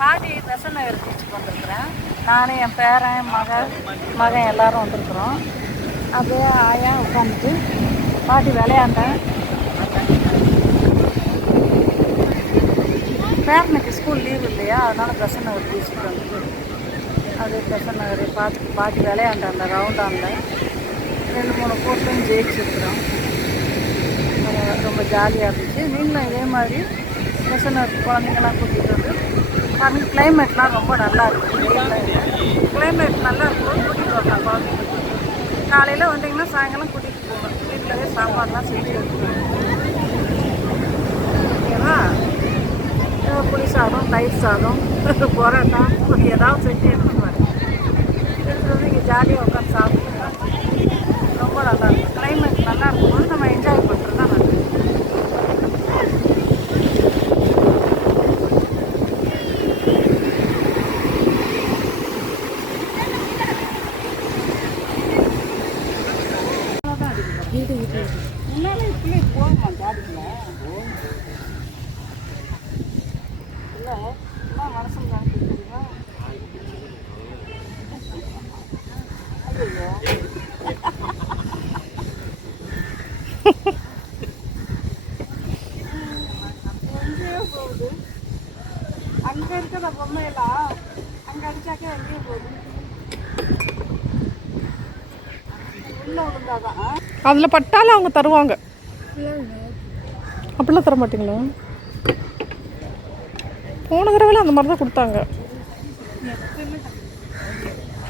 பாட்டி பெசன் நகர் வந்திருக்கிறேன். நான் என் பேரன் மகன் மகன் எல்லாரும் வந்திருக்கிறோம். அப்படியே ஆயா உட்காந்துட்டு பாட்டி விளையாண்டேன். பேரனுக்கு ஸ்கூல் லீவ் இல்லையா? அதனால் பெசன் நகர் பீச்சுக்கு வந்துட்டு அது பெசன் நகரை பார்த்து பாட்டி விளையாண்டேன் அந்த ரவுண்டாண்ட ரெண்டு மூணு போட்டும் ஜெயிச்சிருக்கிறோம் ரொம்ப ஜாலியாக இருந்துச்சு. நீங்களும் இதே மாதிரி பெசனர் குழந்தைங்களாம் கூட்டிகிட்டு வந்து பாருங்க கிளைமேட்லாம் ரொம்ப நல்லா இருக்கும் கிளைமேட் நல்லா இருக்கும் கூட்டிகிட்டு வரலாம் குழந்தைங்க. காலையில் வந்தீங்கன்னா சாயங்காலம் கூட்டிகிட்டு போகணும். வீட்டிலவே சாப்பாடுலாம் செஞ்சு எடுத்துக்கணும் ஓகேவா புளி சாதம் தயிர் சாதம் பரோட்டா ஏதாவது செஞ்சு எடுத்துட்டு வரேன் எடுத்துட்டு வந்து இங்கே ஜாலியாக உட்காந்து சாப்பிட்டுக்கலாம் ரொம்ப நல்லா இருக்கும். கிளைமேட் நல்லா இருக்கும் நம்ம என்ஜாய் பொம்மையெல்லாம் அங்கே அடிச்சாக்கே எங்கேயோ போகுது. உள்ள விழுந்தாதான். அதில் பட்டாலும் அவங்க தருவாங்க. அப்படிலாம் தர மாட்டீங்களா? போன தடவைலாம் அந்த மாதிரி தான் கொடுத்தாங்க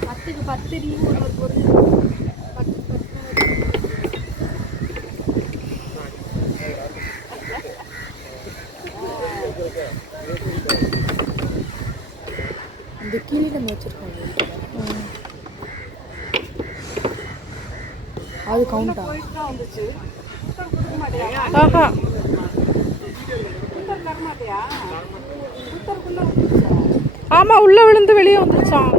பத்துக்கு பத்து ஒரு பொருள் பத்து. இந்த கீழே நம்ம வச்சுருக்கோம். அது கவுண்டா வந்துச்சு ஆஹா. ஆமாம் உள்ளே விழுந்து வெளியே வந்துருச்சான்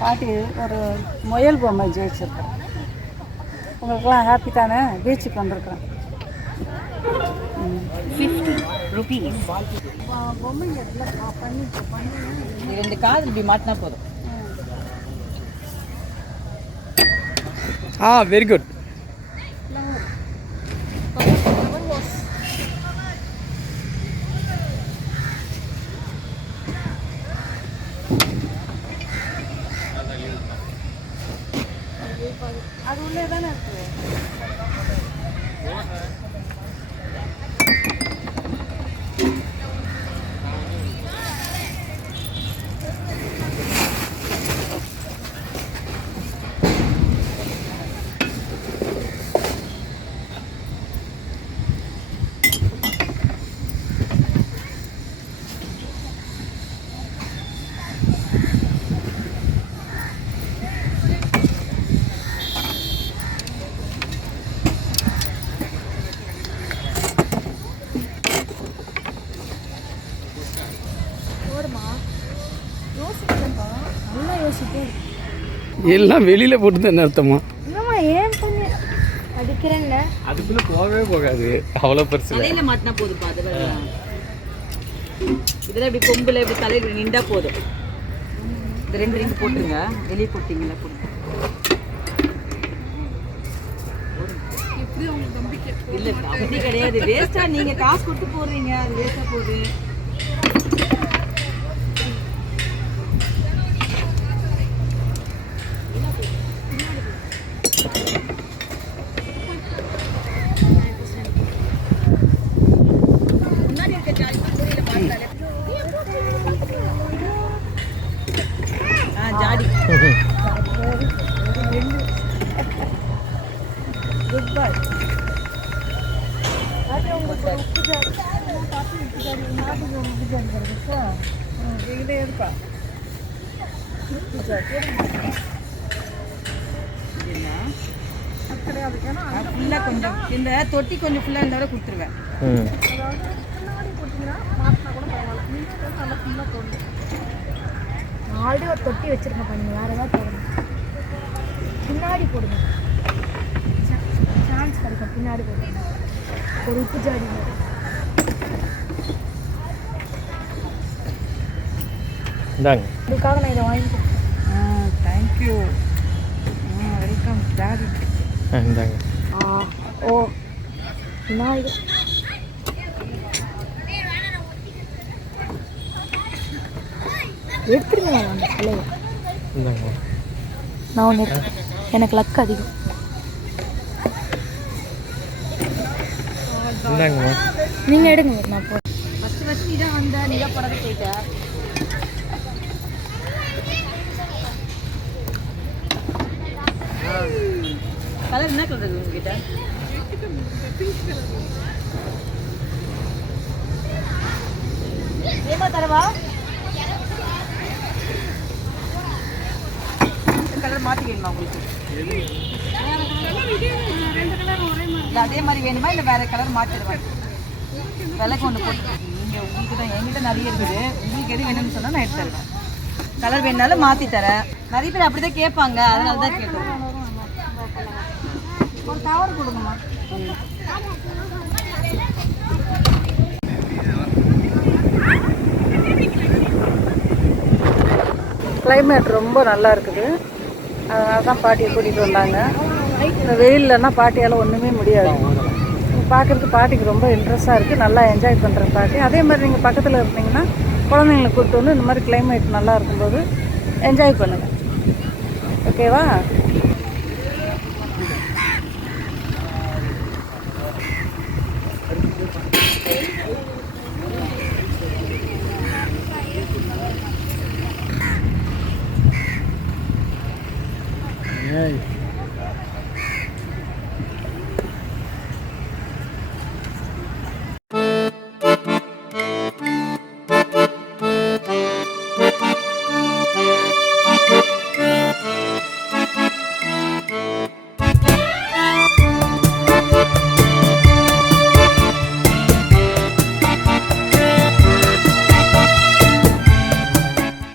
பாட்டி ஒரு முயல் பொம்மை ஜெயிச்சிருக்கேன் உங்களுக்கெல்லாம் ஹாப்பி தானே? பீச்சுக்கு வந்திருக்கிறேன். பண்ணி பண்ணி ரெண்டு காது இப்படி மாட்டினா போதும். ஆ வெரி குட் ಅದು ಒಳ್ಳೆಯದಾನೆ ಆಗ್ತದೆ. அது உள்ளே தானே இருக்குது எல்லாம் வெளியில் போட்டு தான் அர்த்தமா? என்னம்மா ஏன் பண்ணி அடிக்கிறேன்ல? அதுக்குள்ளே போகவே போகாது. அவ்வளோ பெருசு தலையில மாட்டினா போதும்ப்பா அதெல்லாம் இதெல்லாம் இப்படி கொம்புல இப்படி தலையில நின்றா போதும். இந்த ரெண்டு ரிங் போட்டுருங்க. வெளியே போட்டீங்களா போடுங்க. இல்ல அப்படி கிடையாது. வேஸ்டா நீங்க காசு கொடுத்து போடுறீங்க. அது வேஸ்டா போகுது. ஜாடி. குட் பை உப்பு ஜாடி. உப்பு ஜாடி. நாட்டுக்கு உப்பு ஜாடி கிடைச்சா கொஞ்சம். இந்த தொட்டி கொஞ்சம் ஃபுல்லாக இருந்தாலும் கொடுத்துருவேன். ம் ஆல்ரெடி ஒரு தொட்டி வச்சிருக்கேன் பண்ணி வேற ஏதாவது போடுங்க பின்னாடி போடுங்க. சான்ஸ் கிடைக்கும் பின்னாடி போடுங்க. ஒரு உப்பு ஜாடி. இந்தாங்க. இதுக்காக நான் இதை வாங்கி கொடுத்தேன். தேங்க்யூ வெல்கம் டாடி இந்தாங்க. ஓ. விநாயகர் எடுத்துருங்க அந்த இந்தாங்க. நான் ஒன்று எடுத்துக்கிறேன் எனக்கு லக் அதிகம். நீங்கள் எடுங்க நான் போ ஃபஸ்ட்டு ஃபஸ்ட்டு நீ தான் வந்த நீ தான் போயிட்ட கலர் என்ன கலர் உங்ககிட்ட? கலர் உங்களுக்கு? அதே மாதிரி வேணுமா? இல்லை வேற கலர் மாற்றிடுவேன் விலைக்கு ஒன்று போட்டு நீங்கள் உங்களுக்கு தான் என்கிட்ட நிறைய இருக்குது. உங்களுக்கு எது வேணும்னு சொன்னால் நான் எடுத்து தருவேன் கலர் வேணுனாலும் மாற்றி தரேன். நிறைய பேர் அப்படி தான் கேட்பாங்க. அதனால தான் கேட்குறேன் ஒரு கவர் கொடுங்கம்மா. கிளைமேட் ரொம்ப நல்லா இருக்குது. அதனால தான் பாட்டியை கூட்டிகிட்டு வந்தாங்க. இந்த வெயில்லன்னா பாட்டியால் ஒன்றுமே முடியாது. பார்க்குறதுக்கு பாட்டிக்கு ரொம்ப இன்ட்ரெஸ்ட்டாக இருக்குது நல்லா என்ஜாய் பண்ணுற பாட்டி. அதே மாதிரி நீங்கள் பக்கத்தில் இருந்தீங்கன்னா குழந்தைங்களை கூப்பிட்டு வந்து இந்த மாதிரி கிளைமேட் நல்லா இருக்கும்போது என்ஜாய் பண்ணுங்கள் ஓகேவா Bye.